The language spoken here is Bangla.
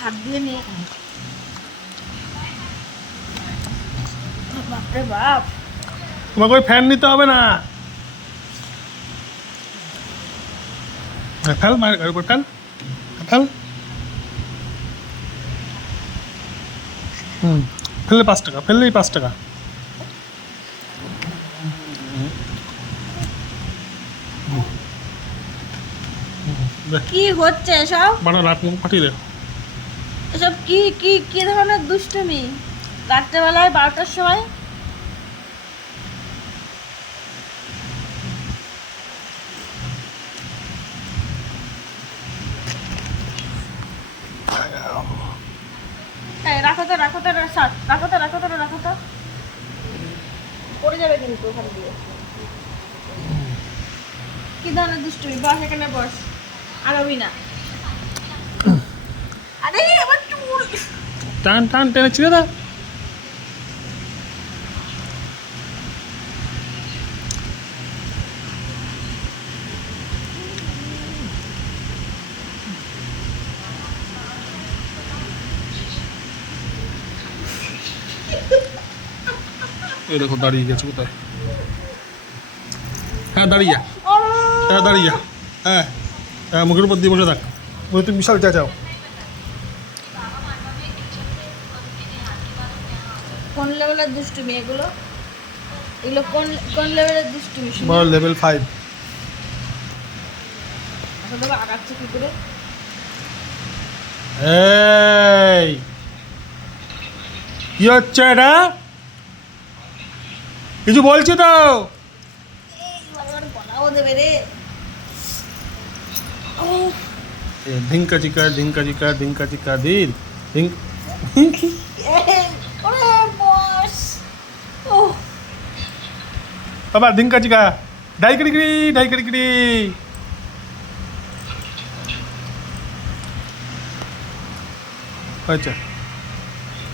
হাত দিয়ে নিয়ে বাপরে বাপ। তোমাকে ওই ফ্যান নিতে হবে না। ফেল মায়ের উপর ফেল ফেল। ফেললে 5 টাকা, ফেললেই 5 টাকা। কি হচ্ছে এসব? বানা রাত মুখ ফাটিয়ে দে। এসব কি কি কি ধরনের দুষ্টুমি রাত্রেবেলায় 12টার সময়? রাখো তো রাখো তো রাখো তো রাখো তো রাখো তো, পড়ে যাবে কিন্তু ওখান দিয়ে। কি ধরনের দুষ্টুমি? বস এখানে বস, আরবি না। আরে আমার চুল টান টান টেনে ছিঁড়ে দাও। এই দেখো দাঁড়িয়ে গেছে কোথায়। হ্যাঁ দাঁড়িয়ে যা, হ্যাঁ দাঁড়িয়ে যা, হ্যাঁ হ্যাঁ মুখের উপর দিয়ে বসে থাক। বলে তুমি বিশাল চাচাও। কোন লেভেলের দুষ্টুমি এগুলো? এগুলো কোন কোন লেভেলের দুষ্টুমি? বড় লেভেল 5। আসলে আগাচ্ছে কি করে? এই কি হচ্ছে এটা? কিছু বলছি তো। গলাও দেবে রে। ধিঙ্কা চিকা ধিঙ্কা চিকা ধিঙ্কা চিকা দিন ধিঙ্ক। ওরে বস। ও বাবা ধিঙ্কা চিকা ডাই করি ডাই করি। আচ্ছা